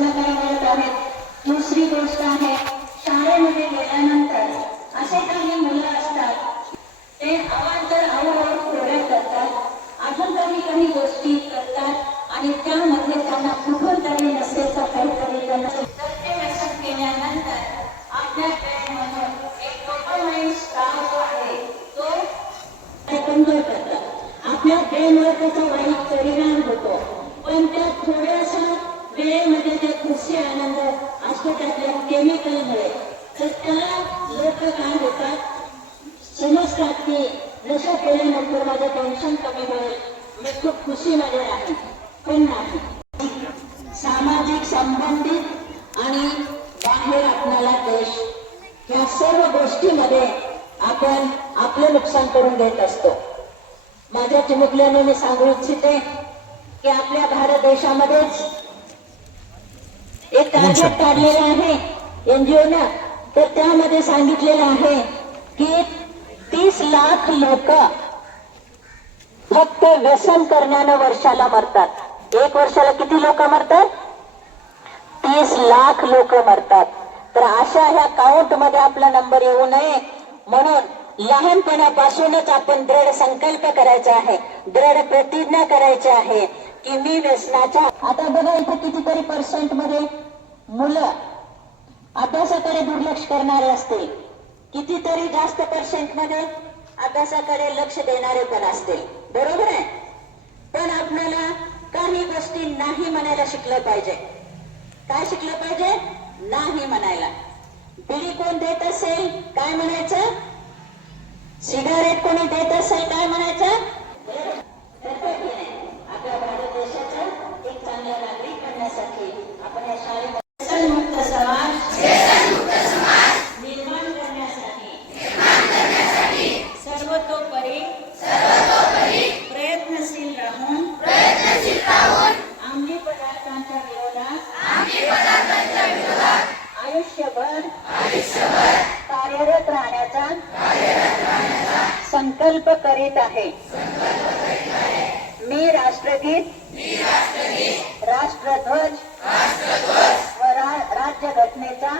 प्रश्न करत आहेत। दुसरी गोष्ट आहे, शाळेमध्ये गेल्यानंतर असे काही मुलं असतात ते अवांतर आवड थोड्या करतात, अजून काही गोष्टी करतात आणि त्यामध्ये त्यांना कुठून तरी नसेलचा काहीतरी त्यांना ते व्यसन केल्यानंतर आपल्या ब्रेनमध्ये एक डोपामाइन स्त्राव जो आहे तो कमजोर करतात। आपल्या ब्रेनवर त्याचा वाईट परिणाम होतो, पण त्या थोड्याशा वेळेमध्ये ते खुशी आनंद असतो त्यातल्या केमिकलमुळे। तर त्या लोक काय होतात, समजतात की नशा केल्यानंतर माझं टेन्शन कमी होईल, मी खूप खुशीमध्ये राहील, पण नाही। सामाजिक संबंधित आणि बाहेर आपल्याला देश या सर्व गोष्टीमध्ये आपण आपलं नुकसान करून घेत असतो। माझ्या चिमुकल्याने मी सांगू इच्छिते की आपल्या भारत देशामध्येच एक टार्गेट काढलेला आहे NGO न, तर त्यामध्ये सांगितलेलं आहे की 30 लाख लोक फक्त व्यसन करण्यानं वर्षाला मरतात। एक वर्षाला किती लोक मरतात? 30 लाख लोक मरतात। तर अशा ह्या काउंट मध्ये आपला नंबर येऊ नये म्हणून लहानपणापासूनच आपण दृढ संकल्प करायचा आहे, दृढ प्रतिज्ञा करायची आहे की मी व्यसनाच्या, आता बघा इथे कितीतरी पर्सेंट मध्ये मुलं अभ्यासाकडे दुर्लक्ष करणारे असतील, कितीतरी जास्त पर्सेंट मध्ये अभ्यासाकडे लक्ष देणारे पण असतील, बरोबर आहे। पण आपल्याला काही गोष्टी नाही म्हणायला शिकलं पाहिजे। काय शिकलं पाहिजे? नाही म्हणायला। बिडी कोण देत असेल काय म्हणायचं? सिगारेट कोणी देत असेल काय म्हणायचं? आपल्या भारत देशाचा एक चांगला नागरिक बनण्यासाठी आपण या शाळेमध्ये व्यसनमुक्त समाज निर्माण करण्यासाठी सर्वतोपरी प्रयत्नशील राहून अंमली पदार्थांच्या विरोधात आयुष्यभर कार्यरत राहण्याचा संकल्प करीत आहे। मी राष्ट्रगीत, राष्ट्रध्वज व राज्यघटनेचा